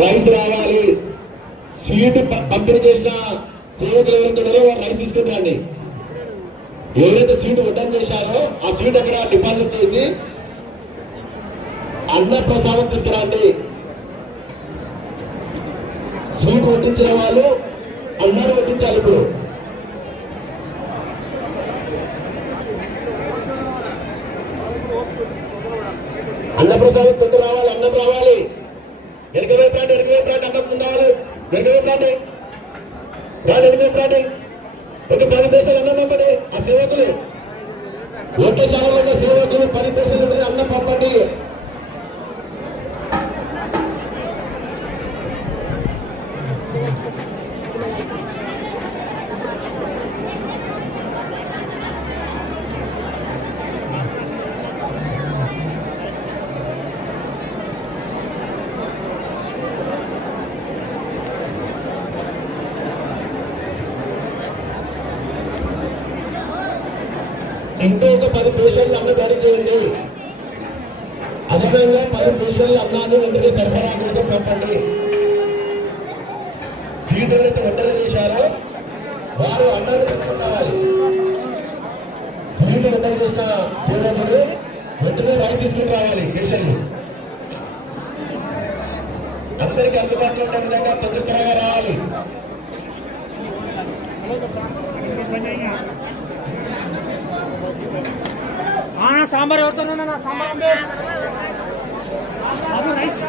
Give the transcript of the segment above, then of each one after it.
Rice రావాలి. Seat పంపిణీ చేసిన సేవకులు ఎవరైతే వాళ్ళు రైస్ తీసుకుంటారండి. ఏదైతే ఎవరైతే సీటు వడ్డం చేశారో ఆ సీట్ అక్కడ డిపాజిట్ చేసి అన్న ప్రసాదం తీసుకురండి. సీటు వడ్డించిన వాళ్ళు అన్నారు వడ్డించాలి ఇప్పుడు. అన్నప్రసాదం తొందర రావాలి అన్నం రావాలి. వెనకవైపు రాండి వెనకవైపు రాండి అన్నం ముందు రావాలి వెనకవైపు రాండి రాండి వెనకవైపు రాండి ఒక పది దేశాలు అన్నం పంపండి ఆ సేవకులు. ఒకే ఉన్న సేవకులు పది దేశాలు అన్నం పంపండి ఇంకో ఒక పది పేషెంట్లు అన్న దాడి చేయండి అదనంగా పది పేషెంట్లు అన్నాన్ని వెంటనే సరఫరా కోసం పంపండి. సీట్ ఎవరైతే ఒంటరి చేశారో వారు అన్నాన్ని తీసుకుని రావాలి సీటు ఒంటరి చేసిన సేవకుడు వెంటనే రైస్ తీసుకుని రావాలి పేషెంట్లు అందరికీ అందుబాటులో ఉండే విధంగా తొందరగా రావాలి అన్న సాంబార్ అవుతున్నా సాంబార్ రైస్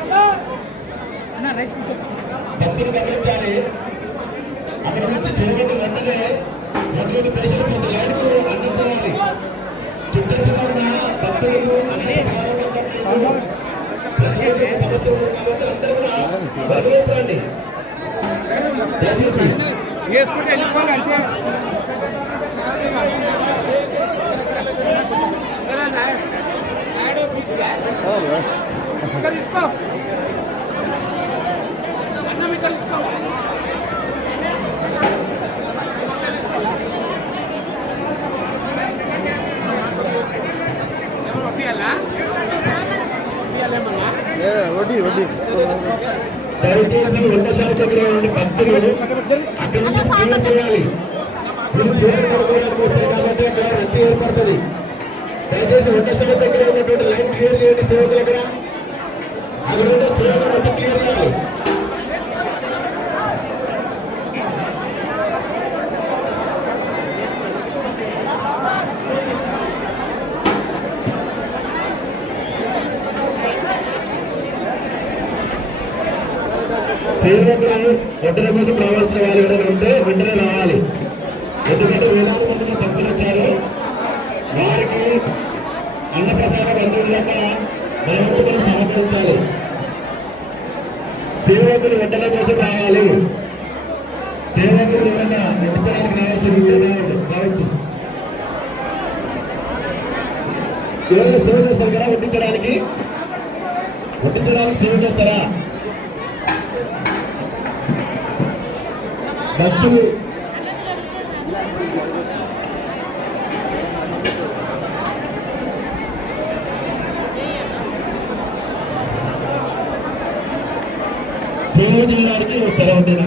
అన్న రైస్ భక్తులు గమనించాలి వెంటనే పేషెంట్ లైన్కు చుట్టూ ఉన్న భక్తులకు సమస్య ఉంది కాబట్టి అందరూ కూడా దయచేసి వేసుకుంటే వెళ్ళిపోవాలి అంతే. ఇక్కడ తీసుకో అన్నం ఇక్కడ తీసుకో ఏమన్నా వడ్డీయాలా? వడ్డీయాలేమన్నా? వడ్డీ వడ్డీ దయచేసి వంటశాల దగ్గర ఉండే భక్తులు అక్కడి నుంచి క్లీన్ చేయాలి మీరు చేతులు కడుక్కోవడానికి వస్తారు కాబట్టి అక్కడ రద్దీ ఏర్పడుతుంది దయచేసి వంటశాల దగ్గర ఉన్నటువంటి లైన్ క్లియర్ చేయండి సేవకులు అక్కడ అక్కడ ఉండే సేవకులు మొత్తం క్లియర్ చేయాలి. సేవకులు వడ్డల కోసం రావాల్సిన వాళ్ళు ఎవరైనా ఉంటే వెంటనే రావాలి. ఎందుకంటే వేలాది మందిలో భక్తులు వచ్చారు. అన్నప్రసాద బంధువులంతా మన వంతు మనం సహకరించాలి సేవకులు వెంటల కోసం రావాలి. సేవకులు ఎవరైనా వెతుకడానికి రావాల్సి ఉంటే రావండి రావచ్చు. సేవ చేస్తారు కదా వడ్డించడానికి వడ్డించడానికి సేవ చేస్తారా? భక్తులు సేవ చేయడానికి సెలవు ఉంటేనా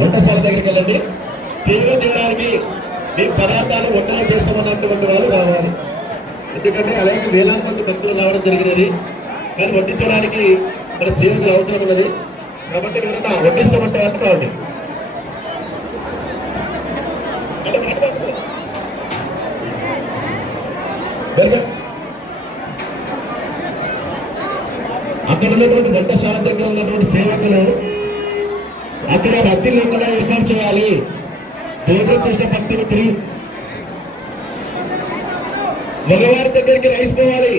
వంటశాల దగ్గరికి వెళ్ళండి. సేవ చేయడానికి మీ పదార్థాలు వంటలు చేస్తామన్నటువంటి వాళ్ళు రావాలి. ఎందుకంటే అలాగే వేలాది మంది భక్తులు రావడం జరిగినది. కానీ వడ్డించడానికి మన సేవకులు అవసరం ఉన్నది. కాబట్టి ఎవరన్నా వడ్డిస్తామంటే వాళ్ళు రావండి అక్కడ ఉన్నటువంటి వంటశాల దగ్గర ఉన్నటువంటి సేవకులు అక్కడ రద్దీ లేకుండా ఏర్పాటు చేయాలి. దేవుడు చేసిన భక్తులు తిరిగి మగవారి దగ్గరికి రైస్ పోవాలి.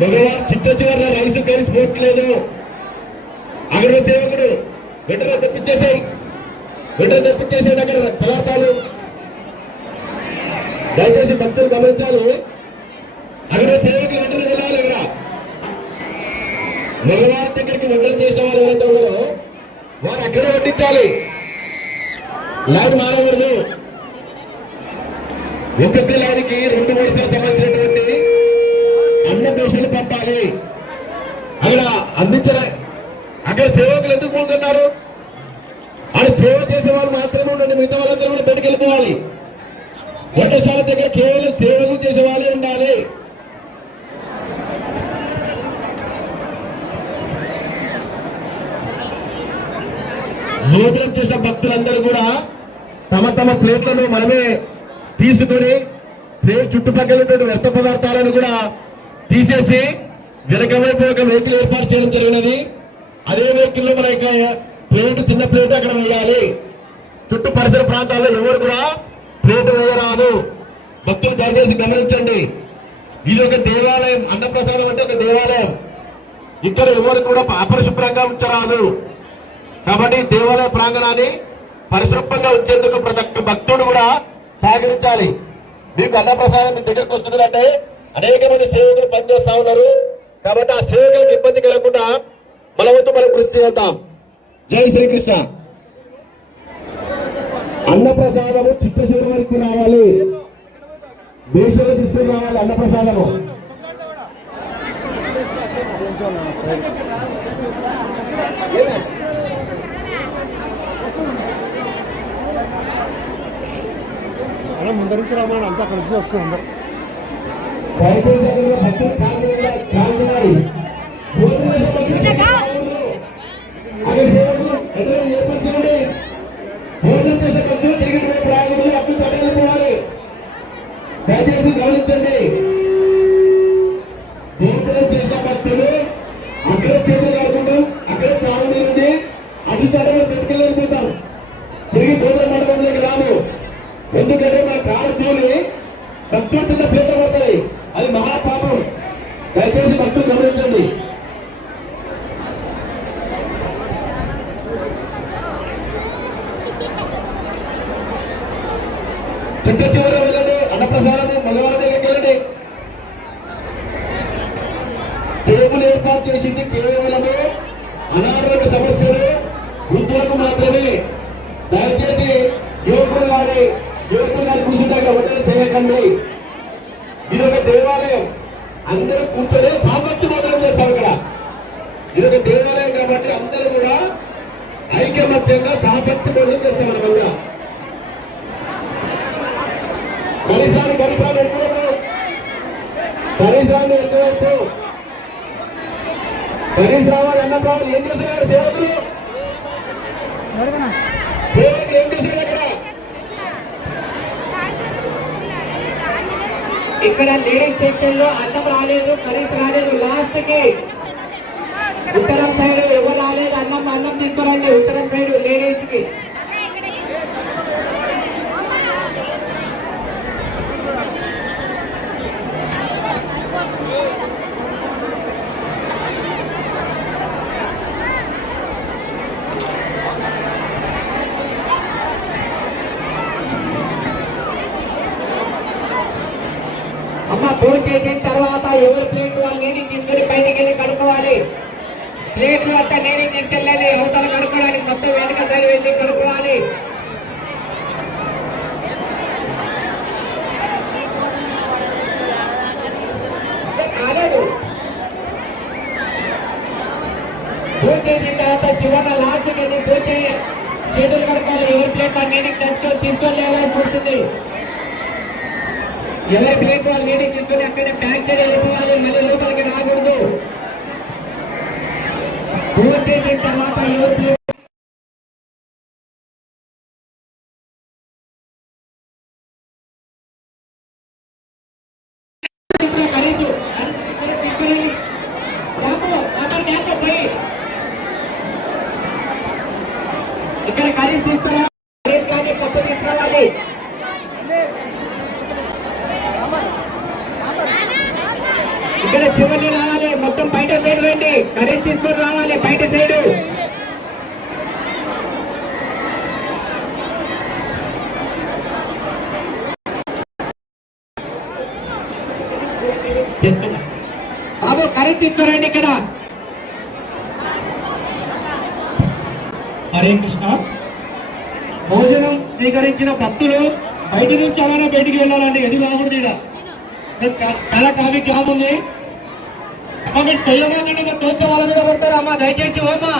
మగవారి చిత్త చివరిలో రైస్ కలిసి పోవట్లేదు అక్కడ సేవకుడు వెంటనే తెప్పించేసాయి. వెంటనే తెప్పించేసాడు అక్కడ పదార్థాలు. దయచేసి భక్తులు గమనించాలి. అక్కడ సేవకులు మగవారి దగ్గరికి వంటలు చేసే వారు ఎవరైతే ఉన్నారో వారు అక్కడే వడ్డించాలి. లైన్ మారకూడదు. ఒక్కొక్క లైన్కి రెండు వరుసలు సంబంధించినటువంటి అన్న దోషులు పంపాలి అక్కడ అందించలే. అక్కడ సేవకులు ఎందుకు పోతున్నారు ఆడ సేవ చేసే వాళ్ళు మాత్రమే ఉండండి. మిగతా వాళ్ళందరూ కూడా బయటకు వెళ్ళిపోవాలి. వంటశాల దగ్గర కేవలం సేవలు చేసే వాళ్ళే ఉండాలి. భోజనం చూసిన భక్తులందరూ కూడా తమ తమ ప్లేట్లను మనమే తీసుకుని ప్లేట్ చుట్టుపక్కల వ్యర్థ పదార్థాలను కూడా తీసేసి వెనక వైపు ఒక వెహికల్ ఏర్పాటు చేయడం జరిగినది. అదే వెహికల్లో మన యొక్క ప్లేట్ చిన్న ప్లేట్ అక్కడ వేయాలి. చుట్టూ పరిసర ప్రాంతాల్లో ఎవరు కూడా ప్లేట్ వేయరాదు. భక్తులు దయచేసి గమనించండి. ఇది ఒక దేవాలయం అన్నప్రసాదం అంటే ఒక దేవాలయం. ఇక్కడ ఎవరు కూడా అపరిశుభ్రంగా ఉంచరాదు. కాబట్టి దేవాలయ ప్రాంగణాన్ని పరిశుభ్రంగా ఉంచేందుకు ప్రతి ఒక్క భక్తుడు కూడా సహకరించాలి. మీకు అన్నప్రసాదం మీ దగ్గరకు వస్తుందంటే అనేక మంది సేవకులు పనిచేస్తా ఉన్నారు. కాబట్టి ఆ సేవకులకు ఇబ్బంది కలగకుండా మన వంతు మనం కృషి చేద్దాం. జై శ్రీకృష్ణ. అన్నప్రసాదము చిత్తశూరు వరకు రావాలి. దేశంలో తీసుకుని రావాలి అన్నప్రసాదము అలా ముందరించి రామని అంతా కలిసి వస్తుంది. అందరు దయచేసి అందులో భక్తులు కాల్చేయాలి, కాల్చేయాలి. భోజనం చేసే భక్తులు అక్కడ సేవకులు ఎదురు ఏర్పాటు చేయండి. భోజనం చేసే భక్తులు తిరిగి వైపు రాకూడదు, అప్పుడు తడలు పోవాలి. దయచేసి గమనించండి భోజనం చేసే భక్తులు అక్కడే చేతులు కాకుండా అక్కడే తాను నీరుండి అటు తడలు పెట్టుకెళ్ళిపోతాం తిరిగి భోజన మండపంలోకి రాము ఎందుకంటే మన కారు తూలి భక్తుల కింద పీట పడుతుంది అది మహాపాపం దయచేసి భక్తులు గమనించండి చిట్ట చివర వెళ్ళండి అన్నప్రసాదము మగవారి దగ్గరికి వెళ్ళండి టేబుల్ ఏర్పాటు చేసింది కేవలము ఇక్కడ లేడీస్ సెక్షన్లో అన్నం రాలేదు ఖరీఫ్ రాలేదు. లాస్ట్కి ఉత్తరం సైడ్ ఎవరు రాలేదు? అన్నం అన్నం తీసుకురండి. ఉత్తరం సైడ్ లేడీస్కి అమ్మ పూజ చేసిన తర్వాత ఎవరు ప్లేట్ వాళ్ళు నీటిని తీసుకుని పైకి వెళ్ళి కడుక్కోవాలి? ప్లేట్లు అంతా నీటిని తీసుకెళ్ళాలి అవతల కడుక్కోవడానికి మొత్తం వెనక సైడ్ వెళ్ళి కడుక్కోవాలి. కాలేదు. పూజ చేసిన తర్వాత చివరి లాస్ట్ వెళ్ళి పూజ చేతులు కడుక్కోవాలి ఎవరి ప్లేట్ వాళ్ళు నీటికి తెచ్చుకొని తీసుకొని వెళ్ళాల్సి వస్తుంది ఎవరి ప్లేట్ వాళ్ళు నీటికి తీసుకొని అక్కడే ప్యాక్ చేసి వెళ్ళిపోవాలి మళ్ళీ లోపలికి రాకూడదు. పూర్తి తర్వాత ఎవరి ప్లేట్ ఖరీదు ఖరీదు తీసుకురండి రాము రాము ట్యాంక్ పోయి ఇక్కడ ఖరీదు తీసుకురా ఖరీదు కానీ పప్పు తీసుకురావాలి ఇక్కడ చివరిని రావాలి మొత్తం బయట సైడ్ రండి కరెంట్ తీసుకొని రావాలి బయట సైడ్ బాబు కరెంట్ తీసుకురండి ఇక్కడ హరే కృష్ణ భోజనం స్వీకరించిన భక్తులు బయటి నుంచి అలానే బయటికి వెళ్ళాలండి. ఎదురు రాకూడదు ఈడ. చాలా ట్రాఫిక్ జామ్ ఉంది. అమ్మ మీరు తొయ్యమోకండి మీరు తోచే వాళ్ళ మీద పడతారు అమ్మ దయచేసి ఓమ్మా.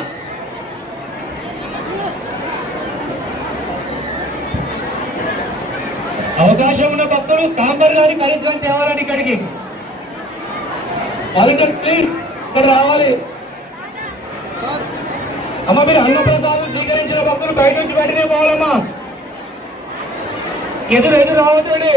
అవకాశం ఉన్న భక్తులు సాంబార్ గారి కనీసం తేవాలని ఇక్కడికి. వాళ్ళకి ప్లీజ్ ఇక్కడ రావాలి. అమ్మ మీరు అన్నప్రసాదం స్వీకరించిన భక్తులు బయట నుంచి వెంటనే పోవాలమ్మా. ఎదురు ఎదురు రావద్దండి.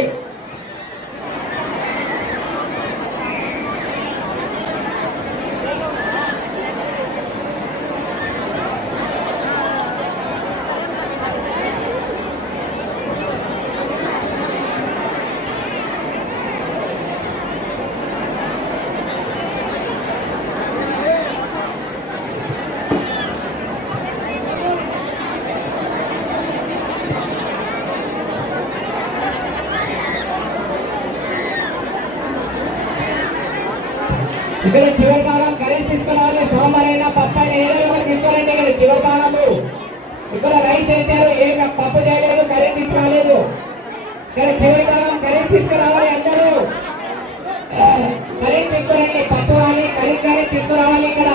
కరెంట్ తీసుకురండి పప్పు కానీ కానీ తీసుకురావాలి ఇక్కడ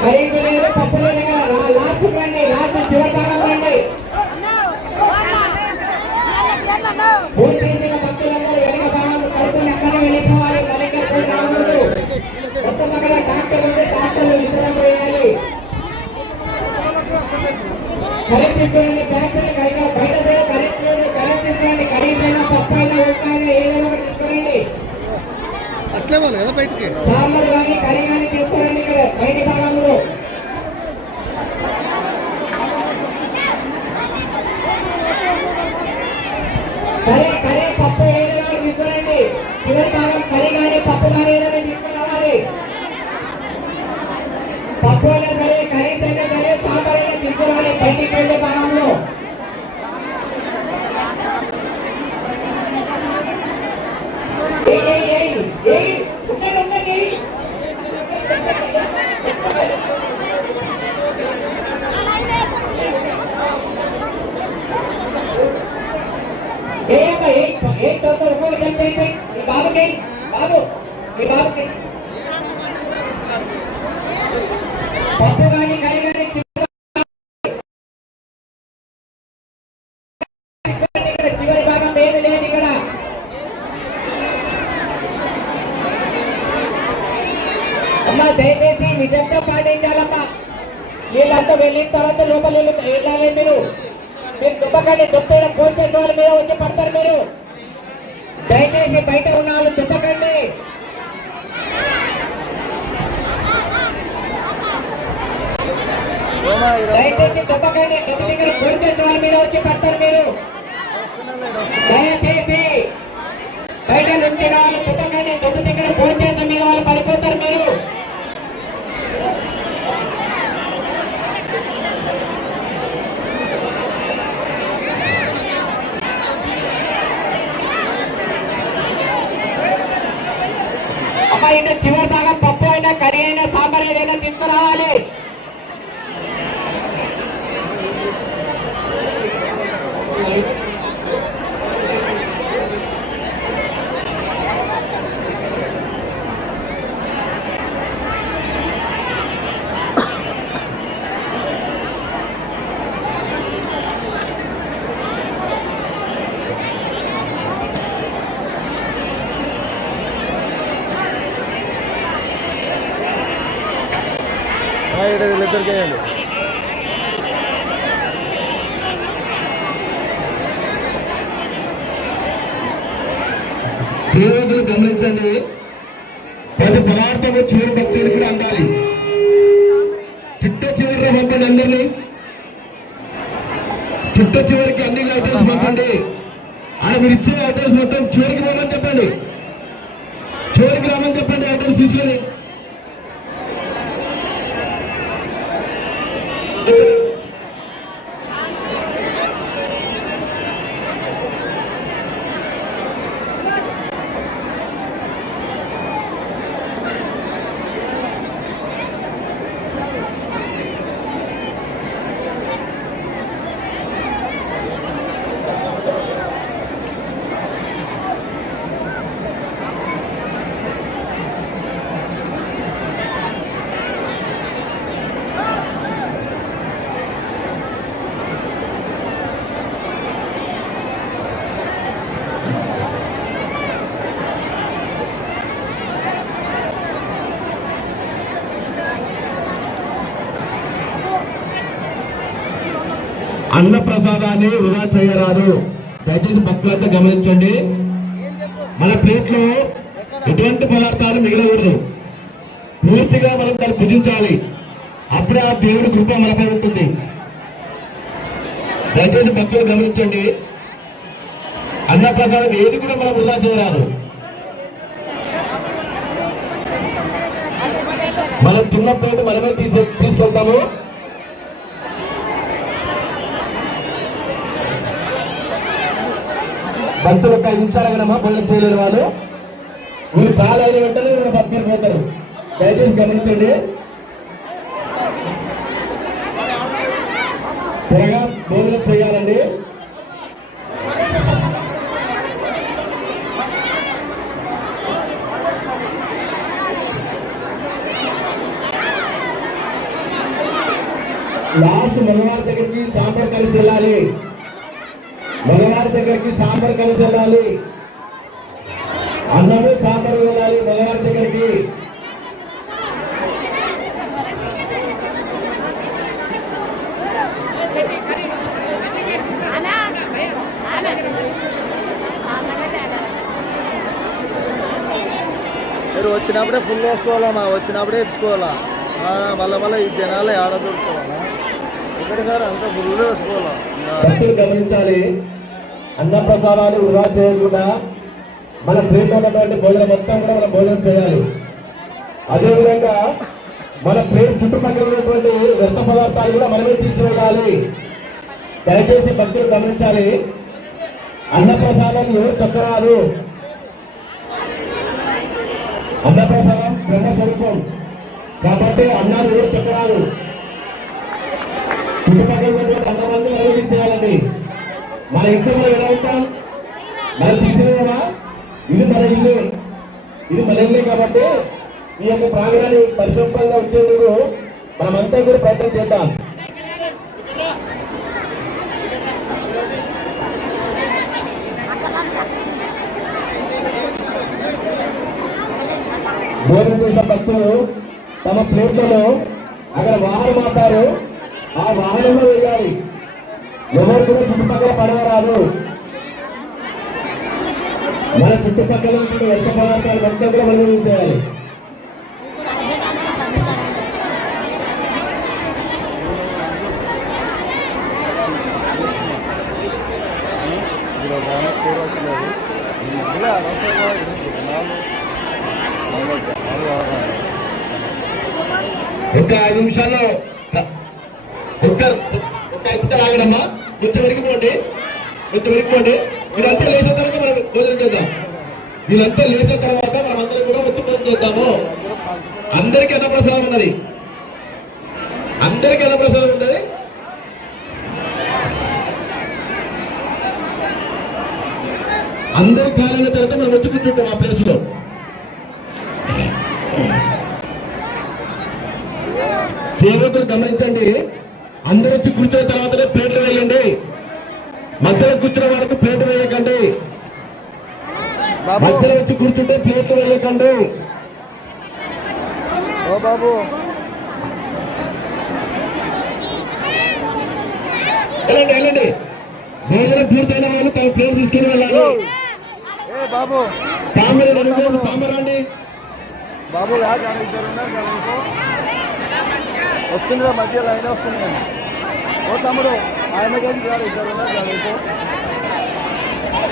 కరెంట్ లేదు పప్పు లేదు ఇక్కడ లాస్ట్ రండి లాస్ట్ చివరి కాలం రండి భక్తులందరూ భాగం అక్కడ వెళ్ళిపోవాలి కలెక్టర్ రావద్దు మొత్తం అక్కడ డాక్టర్ ఉంటే డాక్టర్లు విశ్రాంతి వేయాలి అట్లే వాళ్ళు కదా బయటికి? బయటి భాగంలో పప్పు బయట ఇక్కడ వీళ్ళిద్దరికి వేయాలి సేవకులు గమనించండి. ప్రతి పదార్థము చివరి అన్న ప్రసాదాన్ని వృధా చేయరాదు. దయచేసి భక్తులంతా గమనించండి. మన ప్లేట్లో ఎటువంటి పదార్థాలు మిగలకూడదు. పూర్తిగా మనం దాన్ని భుజించాలి అప్పుడే ఆ దేవుడి కృప మనపై ఉంటుంది. దయచేసి భక్తులు గమనించండి. అన్నప్రసాదం ఏది కూడా మనం వృధా చేయరాదు. మనం తిన్న ప్లేట్ మనమే తీసే తీసుకెళ్తాము. భక్తులు ఒక ఐదు నిమిషాలు అక్కడ భోజనం చేయలేరు వాళ్ళు. వీళ్ళు చాలా అయిన వెంటనే వీళ్ళు పక్కన పోతారు దయచేసి గమనించండి. త్వరగా భోజనం చేయాలండి. లాస్ట్ మగవారి దగ్గరికి సాంబార్ కలిసి వెళ్ళాలి. దగ్గరికి సాంబార్ కలిసి వెళ్ళాలి. అన్నము సాంబార్ వెళ్ళాలి మగవారి దగ్గరికి. మీరు వచ్చినప్పుడే ఫుల్ వేసుకోవాలా మా వచ్చినప్పుడే ఇచ్చుకోవాలా? మళ్ళా మళ్ళీ ఈ జనాలు ఆడ దొరుకుకోవాలా ఒకటిసారి అంతా ఫుల్ వేసుకోవాలా? గమనించాలి. అన్న వృధా చేయకుండా మన ప్లేట్ ఉన్నటువంటి భోజనం మొత్తం కూడా మనం భోజనం చేయాలి. అదేవిధంగా మన ప్లేట్ చుట్టుపక్కల ఉన్నటువంటి వ్యర్థ పదార్థాలు కూడా మనమే తీసుకెళ్ళాలి దయచేసి భక్తులు గమనించాలి. అన్న ప్రసాదం ఎవరు తొక్కరాదు? అన్నప్రసాదం బ్రహ్మస్వరూపం. కాబట్టి అన్నాలు ఎవరు తొక్కరాదు? చుట్టుపక్కల ఉన్నటువంటి అన్నమంది మనం మన ఇంట్లో మనం ఎలా ఉంటాం మనం తీసేయమా ఇది మన ఇల్లు. ఇది మన ఇల్లే కాబట్టి ఈ యొక్క ప్రాంగణాన్ని పరిశుభ్రంగా ఉంచేందుకు మనమంతా కూడా ప్రయత్నం చేద్దాం. భోజనం చేసిన భక్తులు తమ ప్లేట్లలో అక్కడ వాహనం ఆపారు. ఆ వాహనంలో వేయాలి ఎవరు కూడా చుట్టుపక్కల పడవరాదు. మన చుట్టుపక్కల ఉంటున్న వ్యర్థ పదార్థాలు మొత్తం కూడా మనం తీసేయాలి. మీరు ఒక ఐదు నిమిషాల్లో ఒక్క ఒక్క నిమిషాలు ఆగడమ్మా. కొంచెం పోండి. కొంచెం పోండి. వీళ్ళంతా లేచిన తర్వాత మనం భోజనం చేద్దాం. వీళ్ళంతా లేచిన తర్వాత మనం అందరం కూడా వచ్చి భోజనం చేద్దాము. అందరికీ అన్నప్రసాదం ఉన్నది. అందరికీ అన్నప్రసాదం ఉన్నది. అందరూ కాలిన తర్వాత మనం వచ్చి కూర్చుంటాం ఆ ప్లేస్లో. సేవకులు గమనించండి. అందరూ వచ్చి కూర్చున్న తర్వాతనే ప్లేట్లు వేయండి. మధ్యలో కూర్చున్న వారికి ప్లేట్ వేయకండి. మధ్యలో వచ్చి కూర్చుంటే ప్లేట్లు వేయకండి. ఓ బాబు. వెళ్ళండి వెళ్ళండి. భోజనం పూర్తయిన వాళ్ళు తమ ప్లేట్ తీసుకుని వెళ్ళాలి. బాబు. సాంబార్ అడుగు సాంబార్ అండి బాబు వస్తుందిరా మధ్య లైన్ వస్తుంది. ఓ తమ్ముడు ఆయన కలిసి రాడు ఇద్దరు ఉన్నారు ఇంకో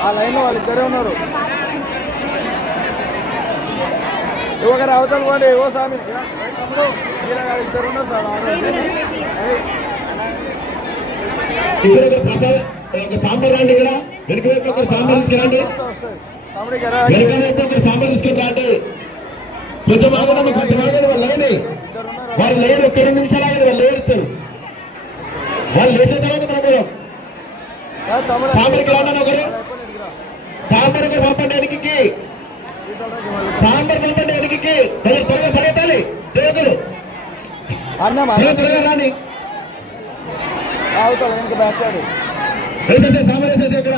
ఆ లైన్లో వాళ్ళు ఇద్దరే ఉన్నారు. ఒకరు అవతల పోండి. ఓ స్వామి. తమ్ముడు ఈయన గారు ఇద్దరు ఉన్నారు ఒక ఒక సాంబార్ రండి ఇక్కడ. వెనుక వైపు ఒకరు సాంబార్ తీసుకురండి. వెనుక వైపు ఒకరు సాంబార్ కొంచెం ఆగండి కొంచెం ఆగండి వాళ్ళు లేని. వాళ్ళు లేరు ఒక్క రెండు నిమిషాలు ఆగండి వాళ్ళు లేరు వాళ్ళు లేచిన తర్వాత మనం పోదాం. సాంబార్కి రండి ఒకరు. సాంబార్ ఒకరు పంపండి వెనక్కి సాంబార్ పంపండి వెనక్కి త్వరగా పరిగెత్తాలి. సేవకులు త్వరగా రాని. సాంబార్ వేసేసే ఇక్కడ.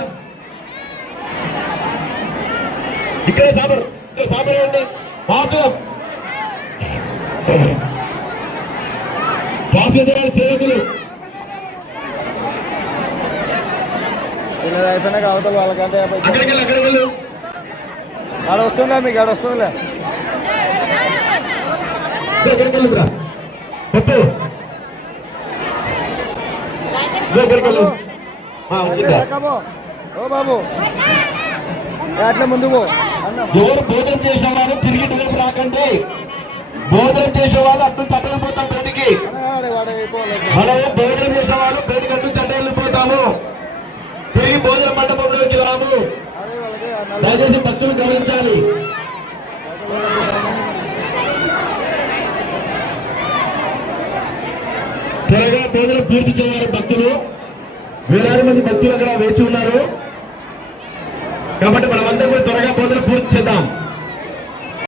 ఇక్కడే సాంబార్. ఇక్కడ సాంబార్ ఉంది ఫాస్ట్గా చేయాలి సేవకులు వీళ్ళది అయిపోయినాక అవతల వాళ్ళకంటే ఆడ వస్తుందా మీకు? ఆడ వస్తుందిలే. ఓ బాబు. అట్లా ముందు ఎవరు భోజనం చేసేవారు తిరిగి వైపు రాకండి. భోజనం చేసేవాళ్ళు అటు చట్టలు పోతాం బయటికి. మనము భోజనం చేసేవాళ్ళు బయటికి అటు చట్టలు పోతాము. తిరిగి భోజన మండపంలోకి రాము. దయచేసి భక్తులు గమనించాలి. త్వరగా భోజనం పూర్తి చేయాలి భక్తులు. వేలాది మంది భక్తులు అక్కడ వేచి ఉన్నారు. కాబట్టి మనమందరం కూడా త్వరగా భోజనం పూర్తి చేద్దాం.